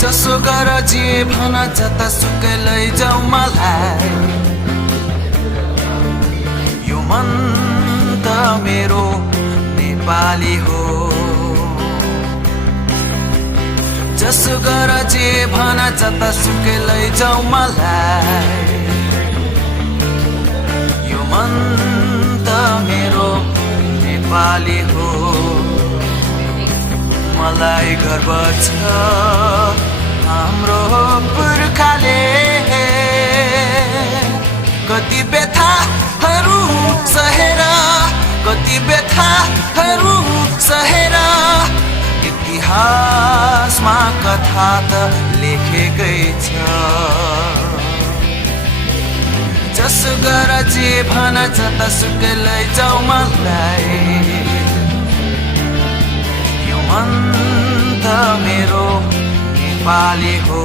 जसो गर जे भन जतासुकै लैजाऊ मलाई यो मन त मेरो नेपाली हो जसो गर जे भन जतासुकै लैजाऊ मलाई यो मन त मेरो नेपाली हो मलाई गर्व छ हाम्रो पुर्खाले कति व्यथाहरू सहेर कति व्यथाहरू सहेर इतिहासमा कथा त लेखेकै छ जसो गर जे भन जतासुकै लैजाऊ मलाई यो मन त मेरो नेपाली हो